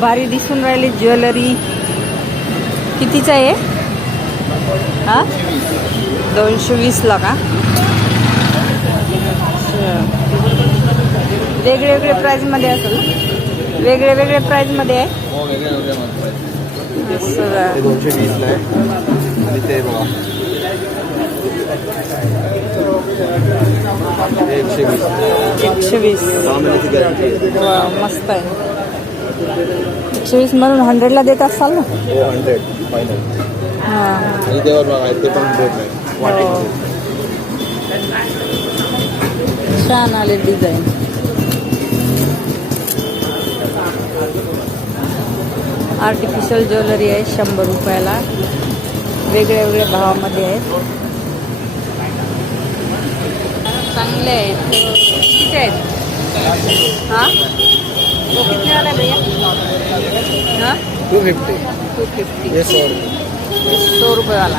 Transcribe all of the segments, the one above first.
भारी दिसून राहिली ज्वेलरी. कितीचं आहे? हा? दोनशे वीसला का. वेगळे वेगळे प्राईजमध्ये असेल ना? वेगळे वेगळे प्राईजमध्ये आहे? दोनशे वीसला आहे. एकशे वीस. मस्त आहे. एकशे वीस म्हणून हंड्रेडला देत असाल ना? हो हंड्रेड फायनल हां. आणि त्यावर बघा आहेत ते पण हंड्रेड नाही. वन हो. छान आले डिझाईन आर्टिफिशियल ज्वेलरी आहे शंभर रुपयाला. वेगळ्या वेगळ्या भावामध्ये आहेत. चांगले आहेत. किती आहेत? हां? तो किती आला भैया? हां? टू फिफ्टी टू फिफ्टी हे सौ रुपये. सौ रुपयेवाला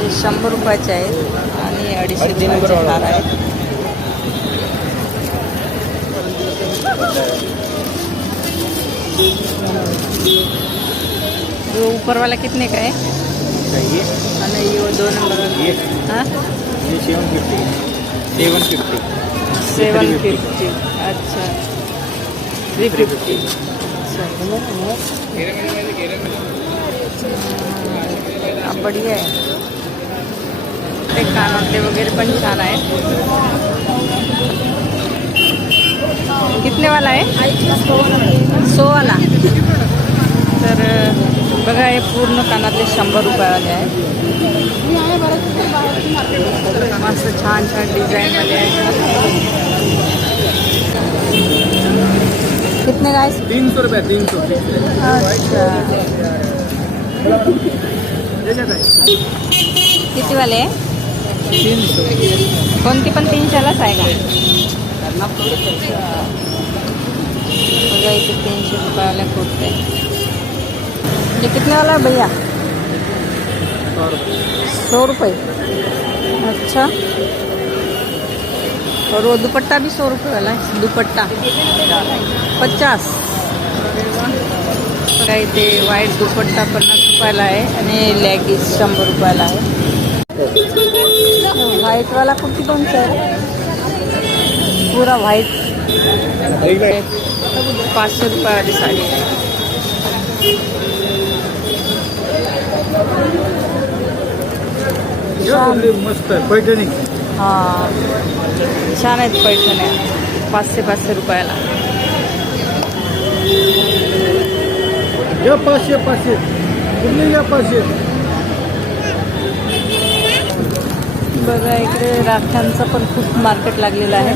हे शंभर रुपयाचे आहेत आणि अडीचशे रुपयाचे हार आहेत वो ऊपर वाला कितने का है आणि ये दो नंबर ये. हाँ? ये seven fifty seven fifty seven fifty अच्छा. थ्री फिफ्टी बढिया आहे ते कानातले वगैरे आहे कितने वाला आहे सो वाला तर, बघा, हे पूर्ण कानातले शंभर रुपयावाले आहे मस्त छान छान डिझाईनमध्ये आहे कितने का आहे तीन सौ रुपये तीन सौ। अच्छा। किती वाले कोणती पण तीनशेलाच आहे का बघा इथे तीनशे रुपयाला कुर्ते ये कितने वाला है भैया? सौ रुपये अच्छा। और वो दुपट्टा भी सौ रुपये वाला है दुपट्टा। पचास। बघा इथे व्हाईट दुपट्टा पन्नास रुपयाला आहे आणि लेगीज शंभर रुपयाला आहे. व्हाईटवाला कुर्ती कोणता आहे? पुरा व्हाईट पाचशे रुपयावाली साडी. मस्त आहे पैठणी. हां. छान आहेत पैठण्या. पाचशे पाचशे रुपयाला. या पाचशे पाचशे. या पाचशे. बघा इकडे राख्यांचं पण खूप मार्केट लागलेलं आहे.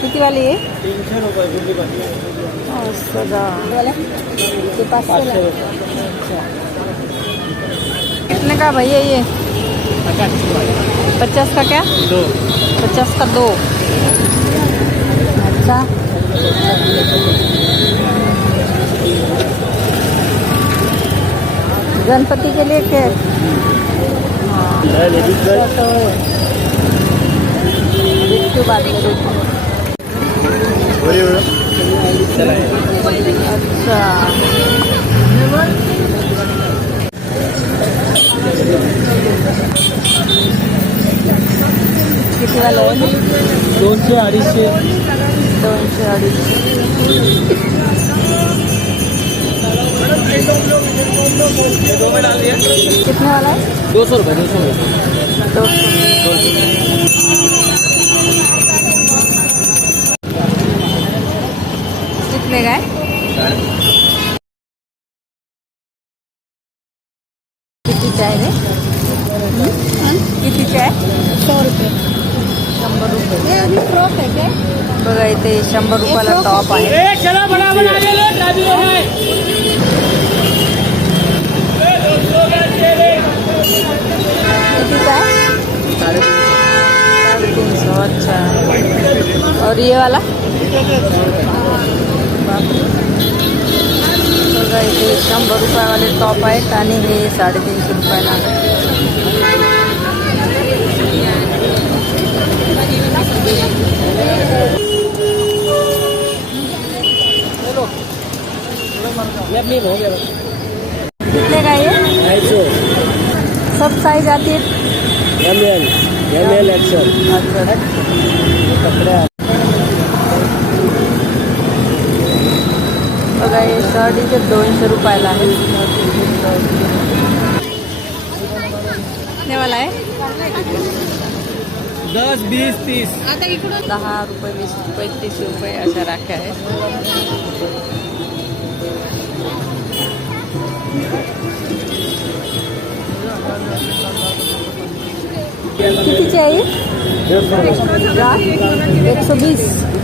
किती वाली आहे? तीनशे रुपये. अच्छा. कितने का? भैया ये पचास का क्या? दो। पचास का दो। अच्छा। गणपति के लिए हूँ। अच्छा। किती वाला आहे दोनशे अडीचशे. दोनशे अडीचशे. कितने वाला है दो सौ रुपये दो सौ रुपये. दो सौ ये वाला। शंभर रुपयावाले टॉप है टानी है? साढ़े तीन सौ रुपये ना कितने का ये सब साइज़ आती है अच्छा। कपड़े। बघा हे शर्ट इथे दोनशे रुपयाला आहे. नेवाला आहे? दस बीस तीस. दहा रुपये वीस रुपये तीस रुपये अशा राख्या आहेत. कितीची आहे? एक सौ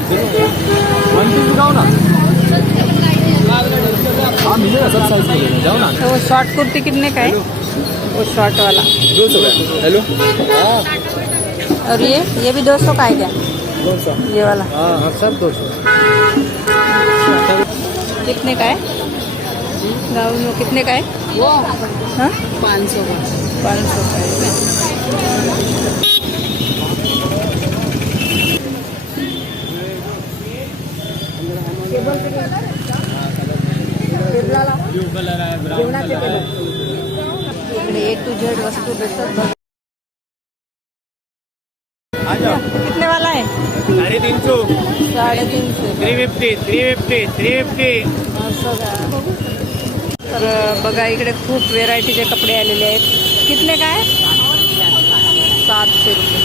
वन ना हाँ मिलेगा सब जाओ ना वो शॉर्ट कुर्ती कितने का है? वो शॉर्ट वाला। दो सौ का हेलो और ये ये भी दो सौ का है क्या? दो सौ ये वाला। हाँ सब दो सौ कितने का है? में कितने का है? वो हाँ? पाँच सौ का। पाँच इकडे ए टू झेड वस्तू भेटतात कितने वाला है साढ़े तीन सौ साढ़े तीन सौ three fifty three fifty three fifty तर बघा इकडे खूप व्हेरायटीचे कपडे आलेले आहेत. कितने का आहे सातशे रुपये।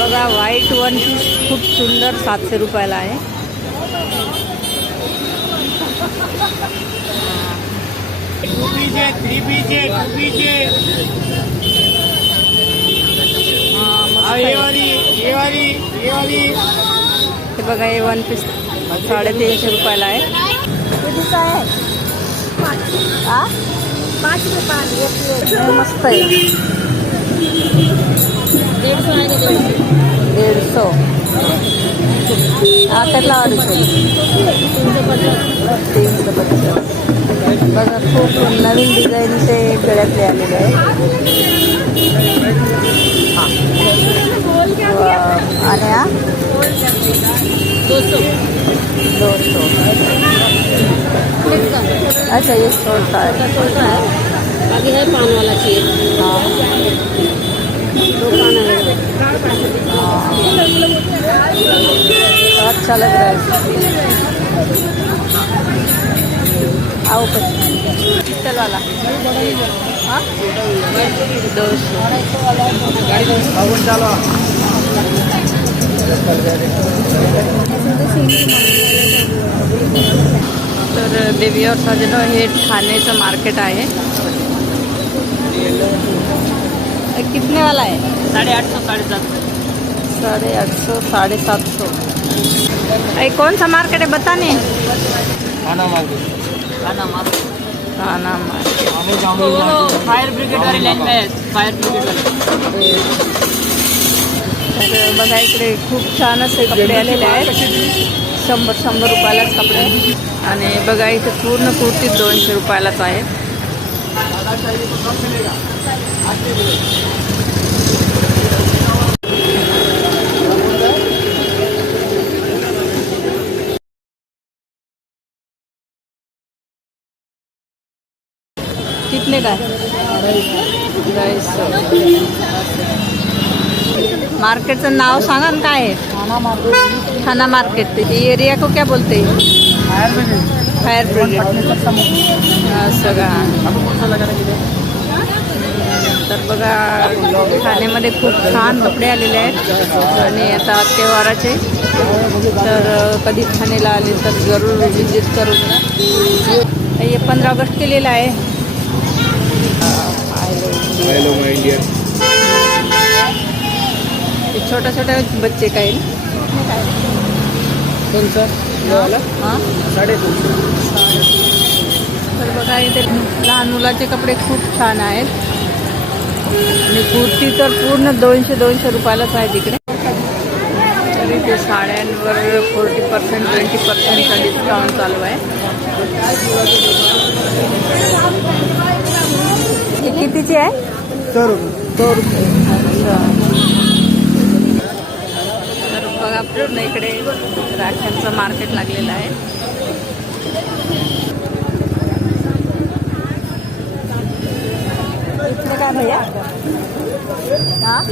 बघा व्हाईट वन पीस खूप सुंदर सातशे रुपयाला आहे. Two PJ three PJ two PJ हा, मस्त हाँ ये आहे. वाली ये वाली ये वाली हे बघा हे वन पीस साडेतीनशे रुपयाला आहे. कितीचा आहे? हा? रुपये मस्त आहे. दीडशे. हा त्यातला अडीचशे तीनशे पचास बघा खूप नवीन डिझाईनचे गळ्यातले आलेले आहे अच्छा ये छोटा है। आगे है पान वाला चाहिए हाँ। दो पान है। हाँ। अच्छा लग रहा है। आओ वाला। हाँ? दो सौ तर देवी और सजनो हे ठाण्याचं मार्केट आहे. कितने वाला है साढ़े आठ सौ साढ़े सात साढ़े आठ सौ साढ़े सात सौ अरे कौन सा मार्केट. है बता नहीं खाना मांगो खाना मार हाँ मार्केट जाऊंगे फायर ब्रिगेड वाली लाइन में है फायर ब्रिगेड तर बघा इकडे खूप छान असे कपडे आलेले आहेत. शंभर शंभर रुपयालाच कपडे. आणि बघा इथे पूर्ण कुर्ती दोनशे रुपयालाच आहे. कितने का है सौ मार्केटचं नाव सांगा ना काय आहे? ठाणा मार्केट. ये एरिया को क्या बोलते? हैं फायर ब्रिगेड. असं का? तर बघा ठाण्यामध्ये खूप छान कपडे आलेले आहेत. आणि आता त्योहाराचे तर कधी ठाण्याला आले तर जरूर विजिट करून हे पंधरा ऑगस्ट केलेलं आहे. हेलो माय इंडिया ये छोटा छोटा बच्चे का है कितने का है? कोणचा साडेतीनशे. तर बघा इथे लहान मुलाचे कपडे खूप छान आहेत. आणि कुर्ती तर पूर्ण दोनशे दोनशे रुपयालाच आहे तिकडे. तर इथे साड्यांवर फोर्टी पर्सेंट ट्वेंटी पर्सेंटचा डिस्काउंट चालू आहे. हे कितीची आहे? सौ रुपये सौ रुपये तर बघा पूर्ण इकडे राख्यांचं मार्केट लागलेलं आहे. इतने का भैया? हाँ?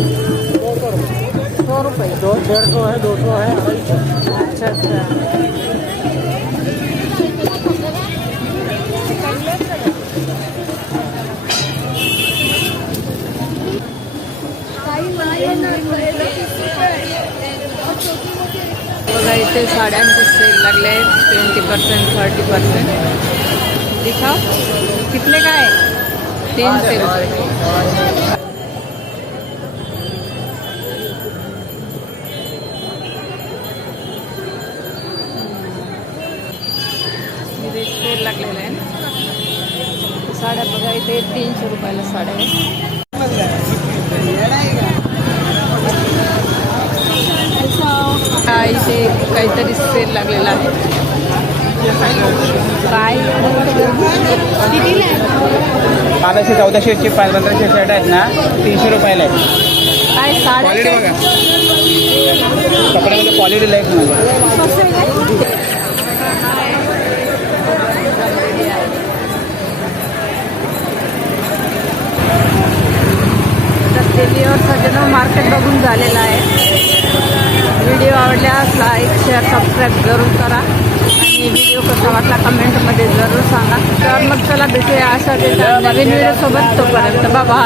सौ रुपये. दो डेढ़ सौ है दो सौ है. अच्छा अच्छा. इथे साड्यांचे सेल लागले ट्वेंटी पर्सेंट थर्टी पर्सेंट दिखाओ, कितने का है? तीन सौ रुपये सेल लागलेला आहे साड्या बघा तीनशे रुपयाला साड्या आहे लागलेला आहे. काय बाराशे चौदाशेचे पाच पंधराशे शर्ट आहेत ना तीनशे रुपयाला आहे काय कपड्यामध्ये क्वालिटी लाईक तुम्हाला तर दिल्लीवर सज्जन मार्केट बघून झालेलं आहे व्हिडिओ आवडल्यास लाईक शेअर सबस्क्राईब जरूर करा आणि व्हिडिओ कसा वाटला कमेंटमध्ये जरूर सांगा तर मग चला भेटूया अशा नवीन व्हिडिओसोबत तोपर्यंत. बाबा.